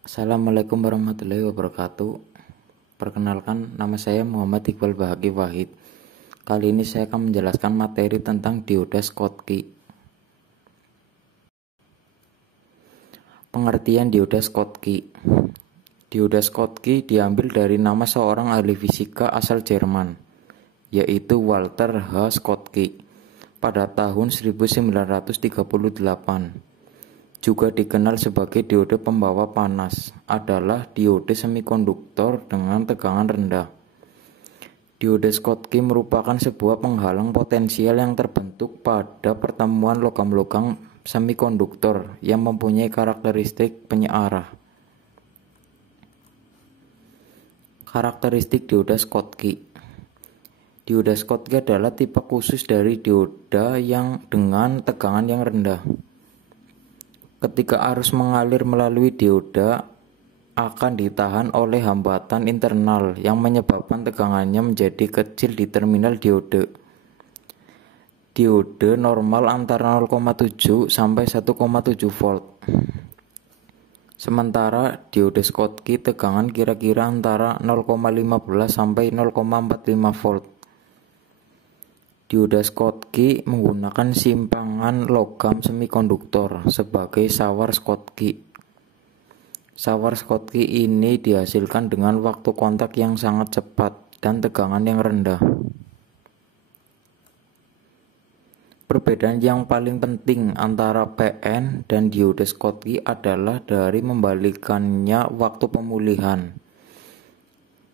Assalamualaikum warahmatullahi wabarakatuh. Perkenalkan, nama saya Muhammad Iqbal Bahaki Wahid. Kali ini saya akan menjelaskan materi tentang dioda Schottky. Pengertian dioda Schottky. Dioda Schottky diambil dari nama seorang ahli fisika asal Jerman, yaitu Walter H. Schottky pada tahun 1938. Juga dikenal sebagai diode pembawa panas, adalah diode semikonduktor dengan tegangan rendah. Diode Schottky merupakan sebuah penghalang potensial yang terbentuk pada pertemuan logam-logam semikonduktor yang mempunyai karakteristik penyearah. Karakteristik dioda Schottky. Dioda Schottky adalah tipe khusus dari dioda yang dengan tegangan yang rendah. Ketika arus mengalir melalui dioda akan ditahan oleh hambatan internal yang menyebabkan tegangannya menjadi kecil di terminal diode. Diode normal antara 0,7 sampai 1,7 volt. Sementara diode Schottky tegangan kira-kira antara 0,15 sampai 0,45 volt. Dioda Schottky menggunakan simpangan logam semikonduktor sebagai sawar Schottky. Sawar Schottky ini dihasilkan dengan waktu kontak yang sangat cepat dan tegangan yang rendah. Perbedaan yang paling penting antara PN dan dioda Schottky adalah dari membalikannya waktu pemulihan.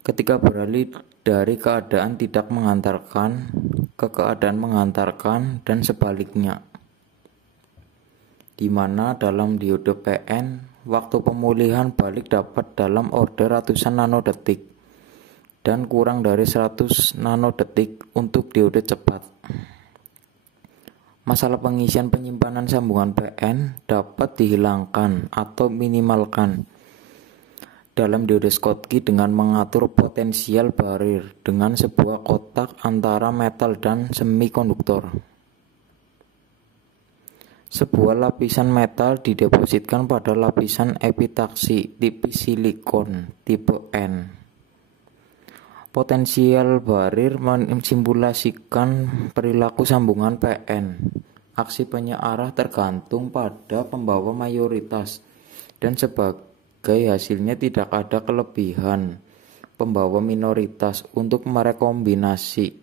Ketika beralih dari keadaan tidak menghantarkan ke keadaan menghantarkan dan sebaliknya, di mana dalam diode PN waktu pemulihan balik dapat dalam order ratusan nanodetik dan kurang dari 100 nanodetik untuk diode cepat. Masalah pengisian penyimpanan sambungan PN dapat dihilangkan atau minimalkan dalam diode Schottky dengan mengatur potensial barir dengan sebuah kotak antara metal dan semikonduktor. Sebuah lapisan metal didepositkan pada lapisan epitaksi tipis silikon tipe N. Potensial barir mensimulasikan perilaku sambungan PN. Aksi penyearah tergantung pada pembawa mayoritas dan sebagai hasilnya tidak ada kelebihan pembawa minoritas untuk merekombinasi.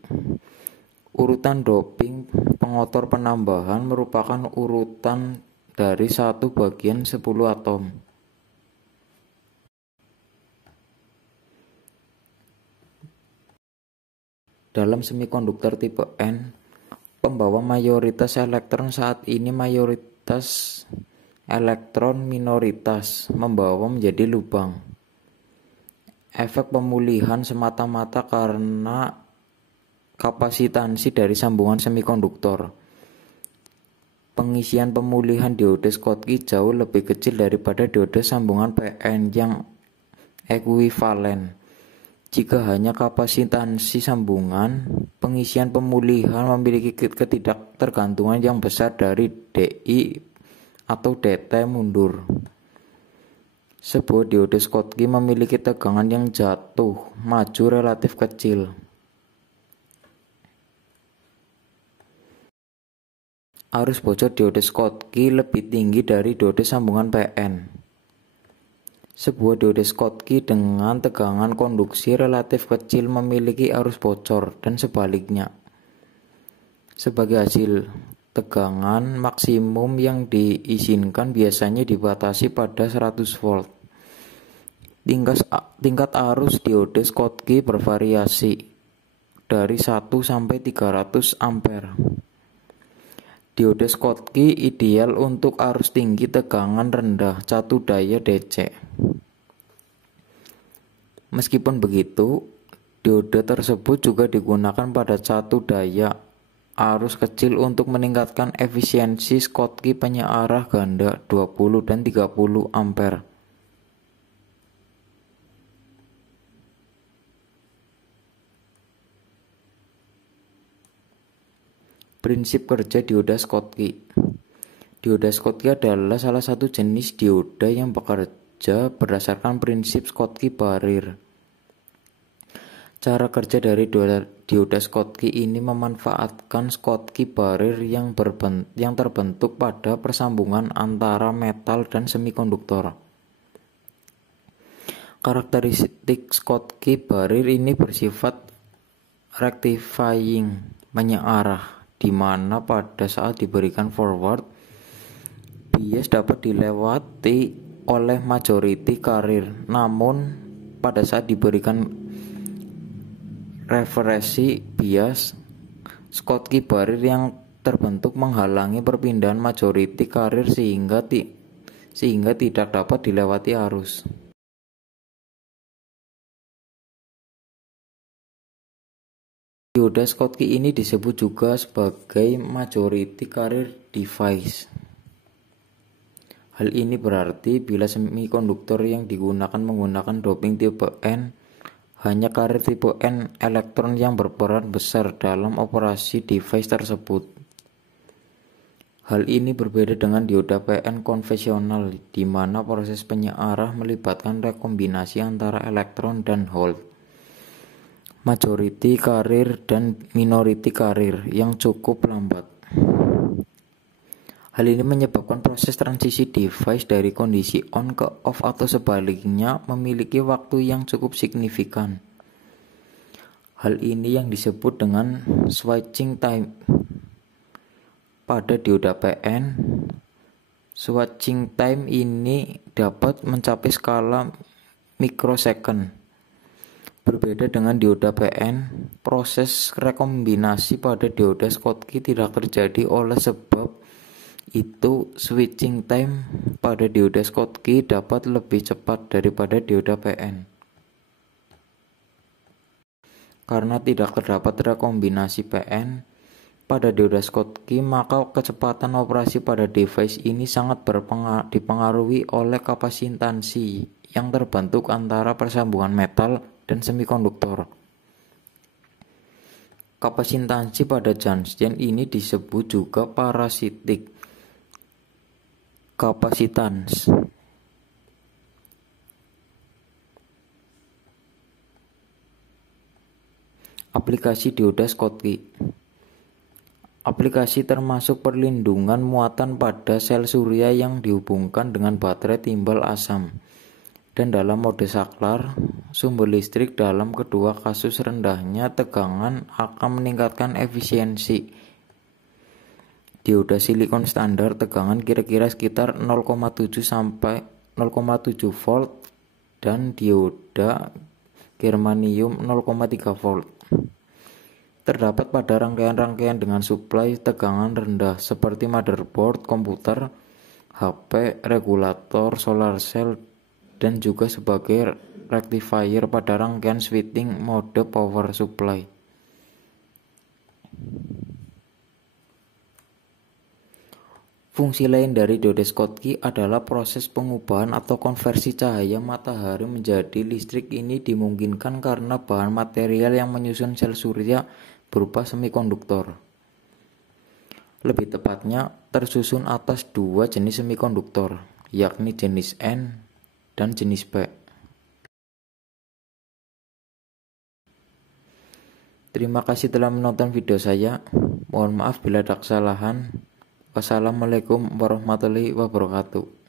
Urutan doping pengotor penambahan merupakan urutan dari 1 bagian 10 atom. Dalam semikonduktor tipe N, pembawa mayoritas elektron saat ini mayoritas elektron minoritas membawa menjadi lubang. Efek pemulihan semata-mata karena kapasitansi dari sambungan semikonduktor. Pengisian pemulihan diode Schottky jauh lebih kecil daripada diode sambungan PN yang ekuivalen. Jika hanya kapasitansi sambungan, pengisian pemulihan memiliki ketidaktergantungan yang besar dari DI atau DT mundur. Sebuah diode Schottky memiliki tegangan yang jatuh maju relatif kecil. Arus bocor diode Schottky lebih tinggi dari diode sambungan PN. Sebuah diode Schottky dengan tegangan konduksi relatif kecil memiliki arus bocor dan sebaliknya. Sebagai hasil, tegangan maksimum yang diizinkan biasanya dibatasi pada 100 volt. Tingkat arus diode Schottky bervariasi dari 1 sampai 300 ampere. Diode Schottky ideal untuk arus tinggi tegangan rendah catu daya DC. Meskipun begitu, diode tersebut juga digunakan pada catu daya arus kecil untuk meningkatkan efisiensi Schottky penyearah ganda 20 dan 30 ampere. Prinsip kerja dioda Schottky. Dioda Schottky adalah salah satu jenis dioda yang bekerja bekerja berdasarkan prinsip Schottky-Barrier. Cara kerja dari dioda Schottky ini memanfaatkan Schottky-Barrier yang terbentuk pada persambungan antara metal dan semikonduktor. Karakteristik Schottky-Barrier ini bersifat rectifying, menyearah, di mana pada saat diberikan forward, bias dapat dilewati oleh majority carrier, namun pada saat diberikan reversi bias, Schottky-Barrier yang terbentuk menghalangi perpindahan majority carrier sehingga tidak dapat dilewati arus. Dioda Schottky ini disebut juga sebagai majority carrier device. Hal ini berarti bila semikonduktor yang digunakan menggunakan doping tipe N, hanya carrier tipe N elektron yang berperan besar dalam operasi device tersebut. Hal ini berbeda dengan dioda PN konvensional, di mana proses penyearah melibatkan rekombinasi antara elektron dan hole, majority carrier dan minority carrier yang cukup lambat. Hal ini menyebabkan proses transisi device dari kondisi on ke off atau sebaliknya memiliki waktu yang cukup signifikan. Hal ini yang disebut dengan switching time. Pada dioda PN, switching time ini dapat mencapai skala mikrosecond. Berbeda dengan dioda PN, proses rekombinasi pada dioda Schottky tidak terjadi, oleh sebab itu switching time pada dioda Schottky dapat lebih cepat daripada dioda PN. Karena tidak terdapat rekombinasi PN pada dioda Schottky, maka kecepatan operasi pada device ini sangat dipengaruhi oleh kapasitansi yang terbentuk antara persambungan metal dan semikonduktor. Kapasitansi pada junction ini disebut juga parasitic kapasitans. Aplikasi dioda Schottky. Aplikasi termasuk perlindungan muatan pada sel surya yang dihubungkan dengan baterai timbal asam, dan dalam mode saklar, sumber listrik dalam kedua kasus rendahnya tegangan akan meningkatkan efisiensi. Dioda silikon standar tegangan kira-kira sekitar 0,7 sampai 0,7 volt dan dioda germanium 0,3 volt. Terdapat pada rangkaian-rangkaian dengan suplai tegangan rendah seperti motherboard komputer, HP, regulator, solar cell, dan juga sebagai rectifier pada rangkaian switching mode power supply. Fungsi lain dari dioda Schottky adalah proses pengubahan atau konversi cahaya matahari menjadi listrik. Ini dimungkinkan karena bahan material yang menyusun sel surya berupa semikonduktor. Lebih tepatnya, tersusun atas dua jenis semikonduktor, yakni jenis N dan jenis P. Terima kasih telah menonton video saya. Mohon maaf bila ada kesalahan. Wassalamualaikum warahmatullahi wabarakatuh.